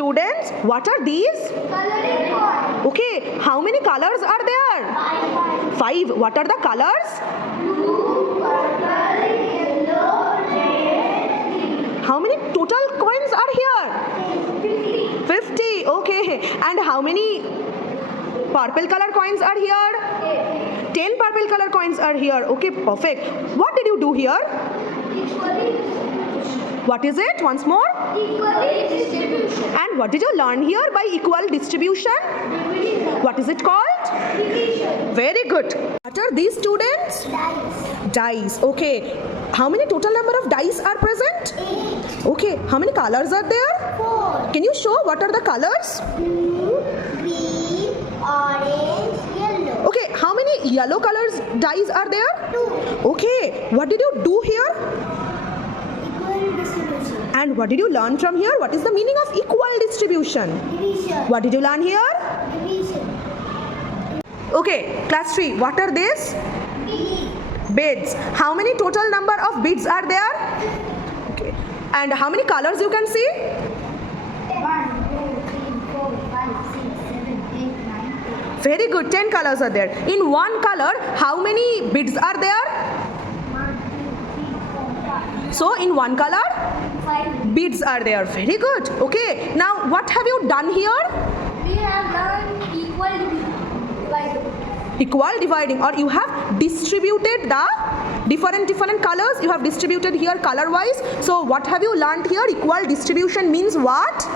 Students, what are these? Coloring board. Okay, how many colors are there? 5. What are the colors? Blue, purple, yellow, red, green. How many total coins are here? 50. Okay. And how many purple color coins are here? 10 purple color coins are here. Okay, perfect. What did you do here? What is it? Once more. Equally distribution. And what did you learn here by equal distribution? Division. What is it called? Division. Very good. What are these, students? Dice. Dice. Okay. How many total number of dice are present? 8. Okay. How many colors are there? 4. Can you show what are the colors? Blue, green, orange, yellow. Okay. How many yellow colors dice are there? 2. Okay. What did you do here? Equal distribution. And what did you learn from here? What is the meaning of equal distribution? Division. What did you learn here? Division. Okay. Class 3. What are these? Bead. Beads. How many total number of beads are there? Okay. And how many colors you can see? 1, 2, 3, 4, 5, 6, 7, 8, 9, 10. Very good. 10 colors are there. In one color, how many beads are there? 1, 2, 3, 4, 5. So in one color, 5. beads are there. Very good. Okay. Now what have you done here? We have learned equal dividing. Equal dividing, or you have distributed the different colors. You have distributed here color wise. So what have you learned here? Equal distribution means what?